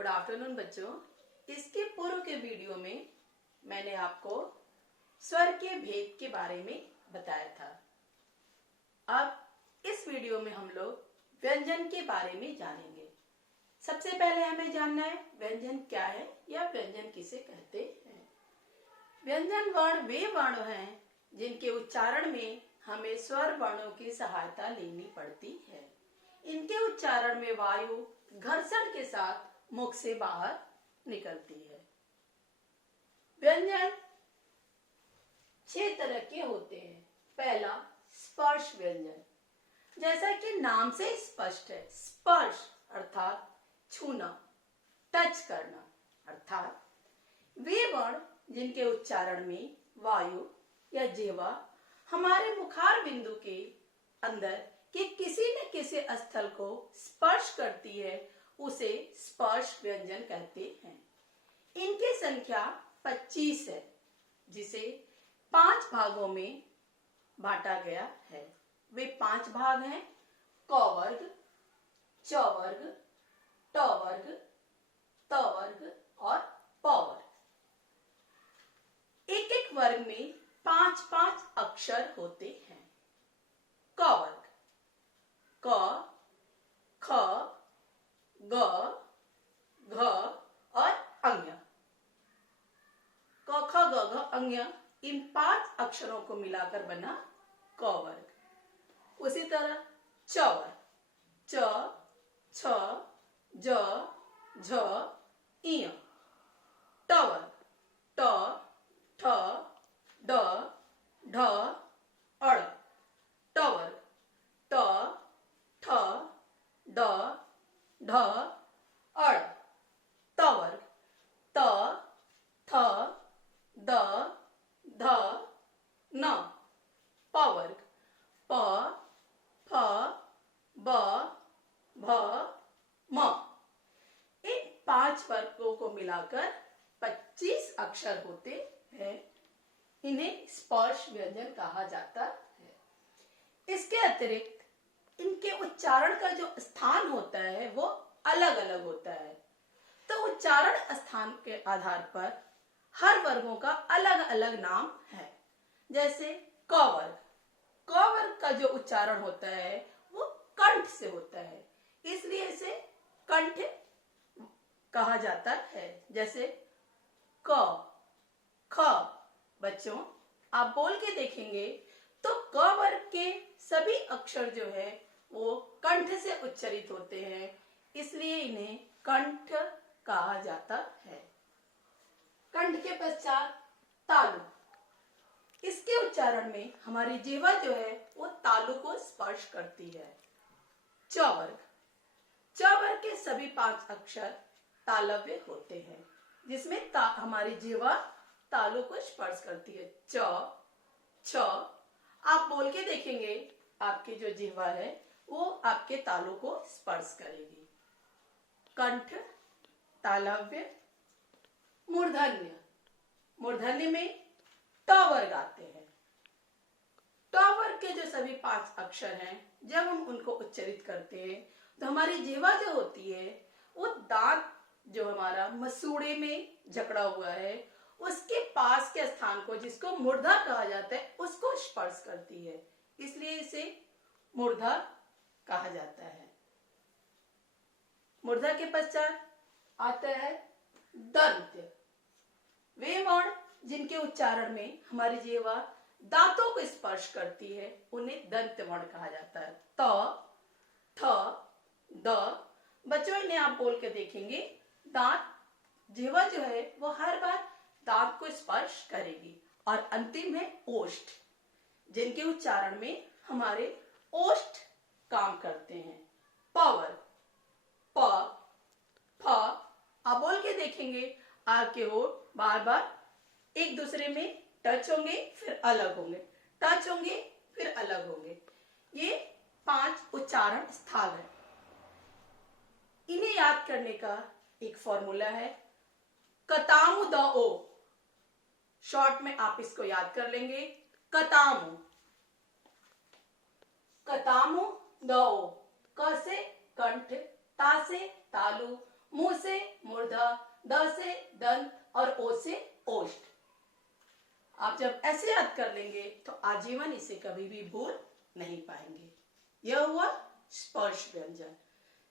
Good afternoon बच्चों। इसके पूर्व के वीडियो में मैंने आपको स्वर के भेद के बारे में बताया था। अब इस वीडियो में हम लोग व्यंजन के बारे में जानेंगे। सबसे पहले हमें जानना है व्यंजन क्या है या व्यंजन किसे कहते हैं। व्यंजन वर्ण वे वर्ण हैं जिनके उच्चारण में हमें स्वर वर्णों की सहायता लेनी पड़ती है। इनके उच्चारण में वायु घर्षण के साथ मुख से बाहर निकलती है। व्यंजन 6 तरह के होते हैं। पहला स्पर्श व्यंजन, जैसा कि नाम से स्पष्ट है, स्पर्श अर्थात छूना, टच करना, अर्थात वे वर्ण जिनके उच्चारण में वायु या जिह्वा हमारे मुखार बिंदु के अंदर के किसी न किसी स्थल को स्पर्श करती है, उसे स्पर्श व्यंजन कहते हैं। इनकी संख्या 25 है, जिसे 5 भागों में बांटा गया है। वे 5 भाग हैं: क वर्ग, च वर्ग, ट वर्ग, त वर्ग और प वर्ग। एक एक वर्ग में 5-5 अक्षर होते हैं। क वर्ग क, ख, ग, घ और अंग्य। क, ख, ग, घ, अंग्य, इन 5 अक्षरों को मिलाकर बना क वर्ग। उसी तरह च वर्ग च, छ, ज, झ, इय। ट वर्ग ट, ठ, ड, ढ, अड़। ट वर्ग ट, ठ, ड, ढ, अड़। त वर्ग त, थ, द, ध, न। प वर्ग प, फ, ब, भ, म। इन 5 वर्गों को मिलाकर 25 अक्षर होते हैं। इन्हें स्पर्श व्यंजन कहा जाता है। इसके अतिरिक्त इनके उच्चारण का जो स्थान होता है वो अलग अलग होता है। तो उच्चारण स्थान के आधार पर हर वर्गों का अलग अलग नाम है। जैसे क वर्ग, क वर्ग का जो उच्चारण होता है वो कंठ से होता है, इसलिए इसे कंठ कहा जाता है। जैसे क, ख। बच्चों आप बोल के देखेंगे तो क वर्ग के सभी अक्षर जो है वो कंठ से उच्चारित होते हैं, इसलिए इन्हें कंठ कहा जाता है। कंठ के पश्चात तालु। इसके उच्चारण में हमारी जिह्वा जो है वो तालु को स्पर्श करती है। च वर्ग, च वर्ग के सभी 5 अक्षर तालव्य होते हैं, जिसमें हमारी जिह्वा तालु को स्पर्श करती है। च, छ। आप बोल के देखेंगे, आपकी जो जिह्वा है वो आपके तालु को स्पर्श करेगी। कंठ, तालव्य, मूर्धन्य। मूर्धन्य में ट वर्ग आते हैं। ट वर्ग के जो सभी 5 अक्षर हैं, जब हम उनको उच्चारित करते हैं तो हमारी जिह्वा जो होती है वो दांत जो हमारा मसूड़े में जकड़ा हुआ है उसके पास के स्थान को, जिसको मूर्धा कहा जाता है, उसको स्पर्श करती है, इसलिए इसे मूर्धा कहा जाता है। मूर्धा के पश्चात आता है दंत्य। वे वर्ण जिनके उच्चारण में हमारी जिह्वा दांतों को स्पर्श करती है उन्हें दंत्य वर्ण कहा जाता है। त, थ, द। बच्चों इन्हें आप बोल के देखेंगे, दांत, जिह्वा जो है वो हर बार दांत को स्पर्श करेगी। और अंतिम है ओष्ठ, जिनके उच्चारण में हमारे ओष्ठ काम करते हैं। प वर्ग प, फ। आप बोल के देखेंगे, आपके होंठ बार बार एक दूसरे में टच होंगे फिर अलग होंगे, टच होंगे फिर अलग होंगे। ये 5 उच्चारण स्थल है। इन्हें याद करने का एक फॉर्मूला है, कतामु द ओ। शॉर्ट में आप इसको याद कर लेंगे, कतामु, कतामु द ओ। क से कंठ, ता से तालु, मु से मूर्धा। मूर्धा, द से दंत और ओ से ओष्ठ। आप जब ऐसे याद कर लेंगे तो आजीवन इसे कभी भी भूल नहीं पाएंगे। यह हुआ स्पर्श व्यंजन।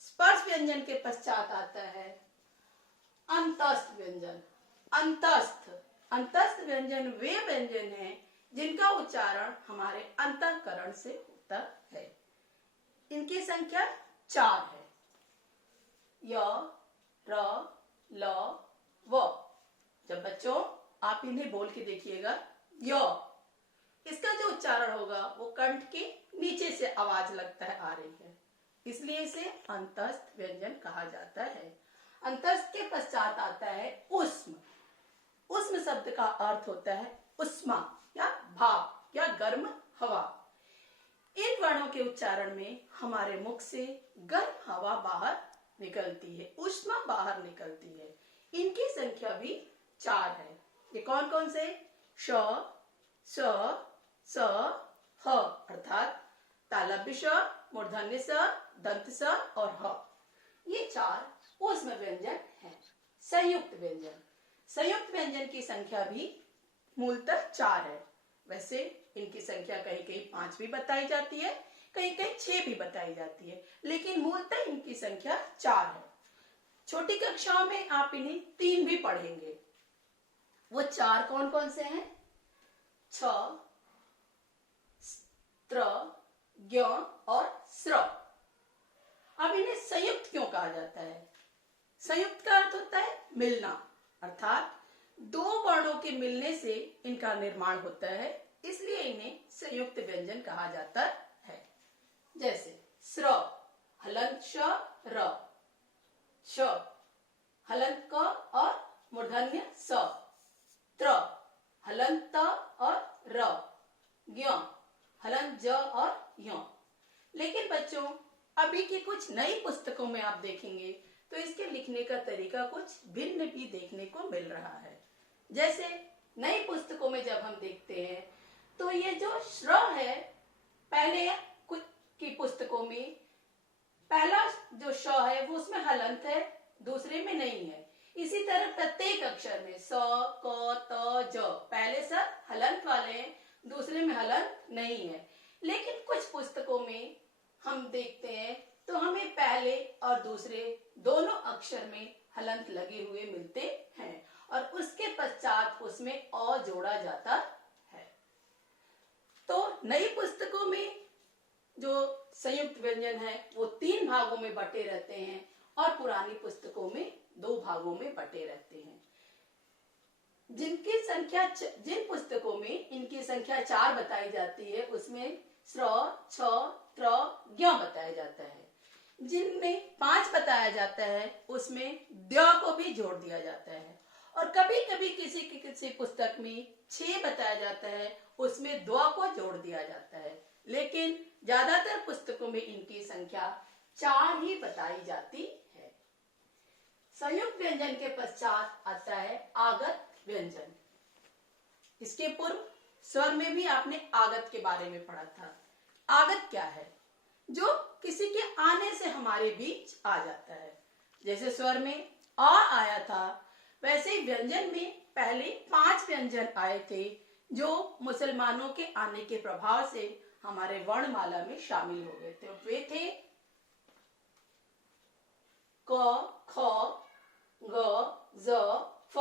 स्पर्श व्यंजन के पश्चात आता है अंतस्थ व्यंजन। अंतस्थ अंतस्थ व्यंजन वे व्यंजन हैं जिनका उच्चारण हमारे अंतःकरण से होता है। इनकी संख्या 4 है। य, र, ल, व। जब बच्चों आप इन्हें बोल के देखिएगा, य, इसका जो उच्चारण होगा वो कंठ के नीचे से आवाज लगता है आ रही है, इसलिए इसे अंतस्थ व्यंजन कहा जाता है। अंतस्थ के पश्चात आता है उष्म। उष्म शब्द का अर्थ होता है उष्मा या भाप या गर्म हवा। इन वर्णों के उच्चारण में हमारे मुख से गर्म हवा बाहर निकलती है, उष्मा बाहर निकलती है। इनकी संख्या भी 4 है। ये कौन कौन से? श, स, स, ह अर्थात तालव्य श, मूर्धन्य स, दंत स और ह। ये 4 उष्म व्यंजन हैं। संयुक्त व्यंजन। संयुक्त व्यंजन की संख्या भी मूलतः 4 है। वैसे इनकी संख्या कहीं कहीं 5 भी बताई जाती है, कहीं कहीं 6 भी बताई जाती है, लेकिन मूलतः इनकी संख्या 4 है। छोटी कक्षाओं में आप इन्हें 3 भी पढ़ेंगे। वो 4 कौन कौन से हैं? छ, त्र, ज्ञ और स्र। अब इन्हें संयुक्त क्यों कहा जाता है? संयुक्त का अर्थ होता है मिलना, अर्थात 2 वर्णों के मिलने से इनका निर्माण होता है, इसलिए इन्हें संयुक्त व्यंजन कहा जाता है। जैसे स्र हलंत श र, श हलंत क और मूर्धन्य स, त्र हलंत त और र, ज्ञ हलंत ज और य। लेकिन बच्चों अभी की कुछ नई पुस्तकों में आप देखेंगे तो इसके लिखने का तरीका कुछ भिन्न भी देखने को मिल रहा है। जैसे नई पुस्तकों में जब हम देखते हैं तो ये जो श्र है, पहले कुछ की पुस्तकों में पहला जो श है वो उसमें हलंत है, दूसरे में नहीं है। इसी तरह प्रत्येक अक्षर में स, क, त, ज पहले सब हलंत वाले हैं, दूसरे में हलंत नहीं है। लेकिन कुछ पुस्तकों में हम देखते हैं तो हमें पहले और दूसरे दोनों अक्षर में हलंत लगे हुए मिलते हैं और उसके पश्चात उसमें अ जोड़ा जाता है। तो नई पुस्तकों में जो संयुक्त व्यंजन है वो 3 भागों में बटे रहते हैं और पुरानी पुस्तकों में 2 भागों में बटे रहते हैं। जिन पुस्तकों में इनकी संख्या 4 बताई जाती है उसमें स्र, छ, त्र, ज्ञ बताया जाता है। जिनमें 5 बताया जाता है उसमें द्य को भी जोड़ दिया जाता है और कभी कभी किसी पुस्तक में 6 बताया जाता है, उसमें द्व को जोड़ दिया जाता है। लेकिन ज्यादातर पुस्तकों में इनकी संख्या 4 ही बताई जाती है। संयुक्त व्यंजन के पश्चात आता है आगत व्यंजन। इसके पूर्व स्वर में भी आपने आगत के बारे में पढ़ा था। आगत क्या है? जो किसी के आने से हमारे बीच आ जाता है। जैसे स्वर में आ आया था, वैसे ही व्यंजन में पहले 5 व्यंजन आए थे जो मुसलमानों के आने के प्रभाव से हमारे वर्णमाला में शामिल हो गए थे। वे थे क, ख, ग, ज, फ।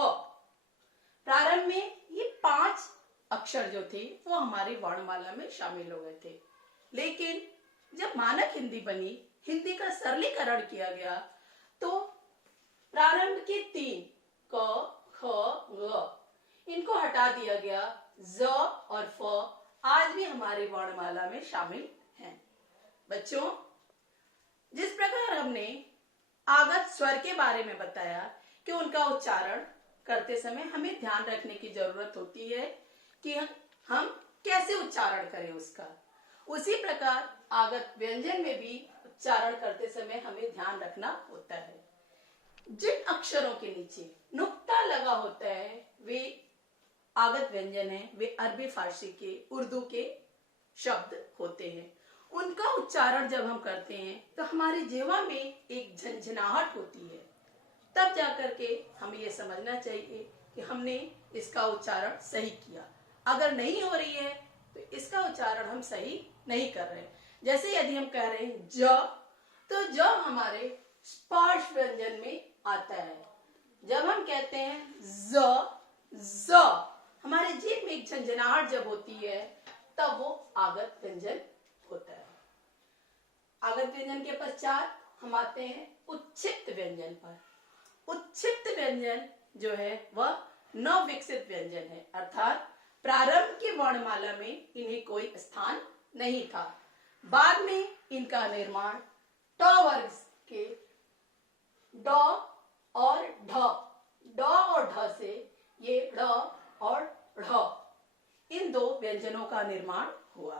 प्रारंभ में ये 5 अक्षर जो थे वो हमारी वर्णमाला में शामिल हो गए थे, लेकिन जब मानक हिंदी बनी, हिंदी का सरलीकरण किया गया तो प्रारंभ के 3 क, ख, ग इनको हटा दिया गया। ज और फ आज भी हमारी वर्णमाला में शामिल हैं। बच्चों, जिस प्रकार हमने आगत स्वर के बारे में बताया कि उनका उच्चारण करते समय हमें ध्यान रखने की जरूरत होती है कि हम कैसे उच्चारण करें उसका, उसी प्रकार आगत व्यंजन में भी उच्चारण करते समय हमें ध्यान रखना होता है। जिन अक्षरों के नीचे नुक्ता लगा होता है वे आगत व्यंजन है, वे अरबी फारसी के उर्दू के शब्द होते हैं। उनका उच्चारण जब हम करते हैं तो हमारी जिह्वा में एक झनझनाहट होती है। तब जाकर के हमें ये समझना चाहिए कि हमने इसका उच्चारण सही किया। अगर नहीं हो रही है तो इसका उच्चारण हम सही नहीं कर रहे। जैसे यदि हम कह रहे हैं ज, तो ज हमारे स्पर्श व्यंजन में आता है। जब हम कहते हैं ज, हमारे जीभ में एक झंझनाहट जब होती है तब वो आगत व्यंजन होता है। आगत व्यंजन के पश्चात हम आते हैं उच्छिष्ट व्यंजन पर। उच्छिष्ट व्यंजन जो है वह नवविकसित व्यंजन है, अर्थात प्रारंभ की वर्णमाला में इन्हें कोई स्थान नहीं था। बाद में इनका निर्माण ट वर्ग के ड और ढ से ये ड़ और ढ़ इन दो व्यंजनों का निर्माण हुआ।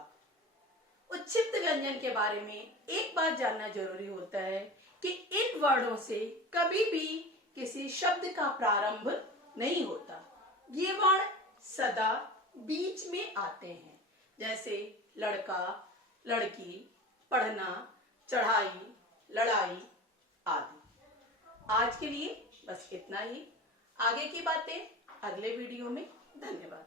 उच्छिष्ट व्यंजन के बारे में एक बात जानना जरूरी होता है कि इन वर्णों से कभी भी किसी शब्द का प्रारंभ नहीं होता। ये वर्ण सदा बीच में आते हैं, जैसे लड़का, लड़की, पढ़ना, चढ़ाई, लड़ाई आदि। आज के लिए बस इतना ही। आगे की बातें अगले वीडियो में। धन्यवाद।